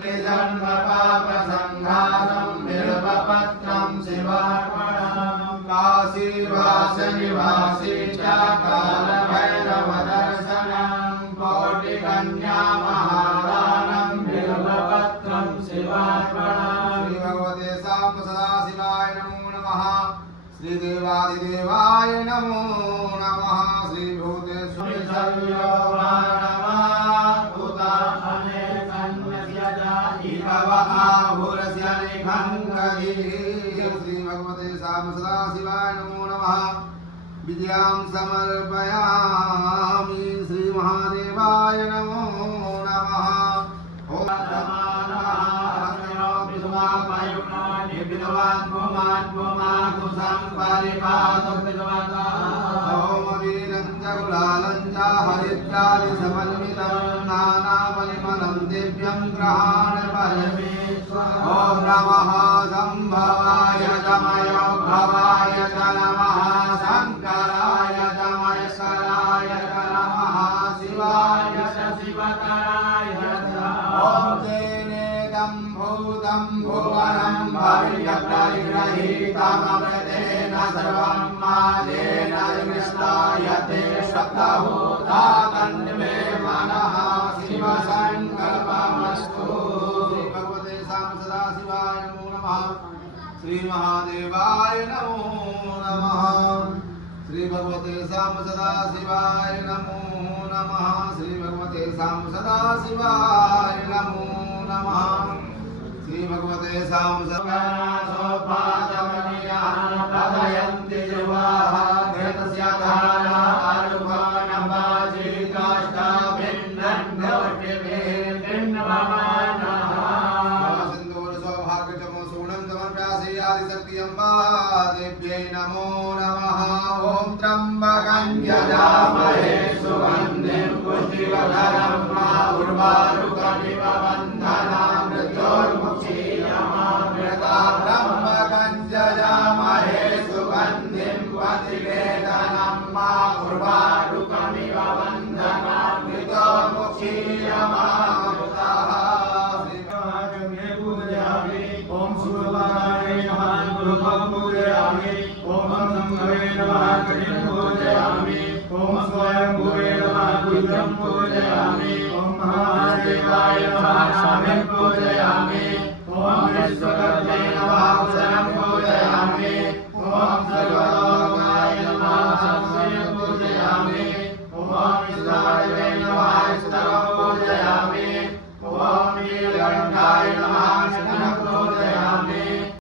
त्रिजन्मपापसंहारं बिल्वपत्रं शिवार्पणं काशीवासनिवासी च कालभैरवदर्शनं कोटिकन्यामहादानं बिल्वपत्रं शिवार्पणं। श्री भगवते साम्ब सदाशिवाय नमो नमः। श्रीदेवादिदेवाय नमो नमः। श्रीभूतेश्वरो श्री भगवते साम्ब सदाशिवाय नमो नमः। विद्यां समर्पयामि श्री महादेवाय नमो नमः। हरिद्रादि समन्वितं नानापरिमलं दिव्यं ग्रहाणपरमे ओम नमः संभवाय तमयो भवाय च नमः शंकराय तमयस्कराय च नमः शिवाय च शिवतराय च ओम तेनेदं भूतं भुवनं भव्यपरिग्रहीतममृतेन सर्वं मादेन विस्तायते शब्दभूता तन्मे मनः शिवसङ्कल्पमस्तु। श्री महादेवाय नमो नमः। श्री भगवते साम्ब सदाशिवाय नमो नमः। श्री भगवते साम्ब सदाशिवाय नमो नमः। श्री भगवते साम्ब सदाशिवाय जुवाः घृतस्य धारा आरुघानबाजी काष्ठा भिन्नं आदिशक्ति अम्बा देव्यै नमो नमः। ओम त्र्यंबकं यजामहे सुगन्धिं पुष्टिवर्धनं उर्वारुकमिव बन्धनान् मृत्योर्मुक्षीयमामृतां। त्र्यंबकं यजामहे सुगन्धिं पुष्टिवर्धनं उर्वारुकमिव बन्धनान् मृत्योर्मुक्षीयमामृताः। ओम सूर्यनारायणाय नमः गुरुं पूजयामि। ओम संघवे नमः कटिं पूजयामि। ओम स्वयंभुवे नमः बुद्धं पूजयामि। ओम महादेवाय नमः स्वामिं पूजयामि। ओम विश्वकर्मे नमः उदरं पूजयामि। ओम सर्वलोकाय नमः संशयं पूजयामि। ओम विष्णवे नमः स्तवं पूजयामि। ओम नीलकण्ठाय नमः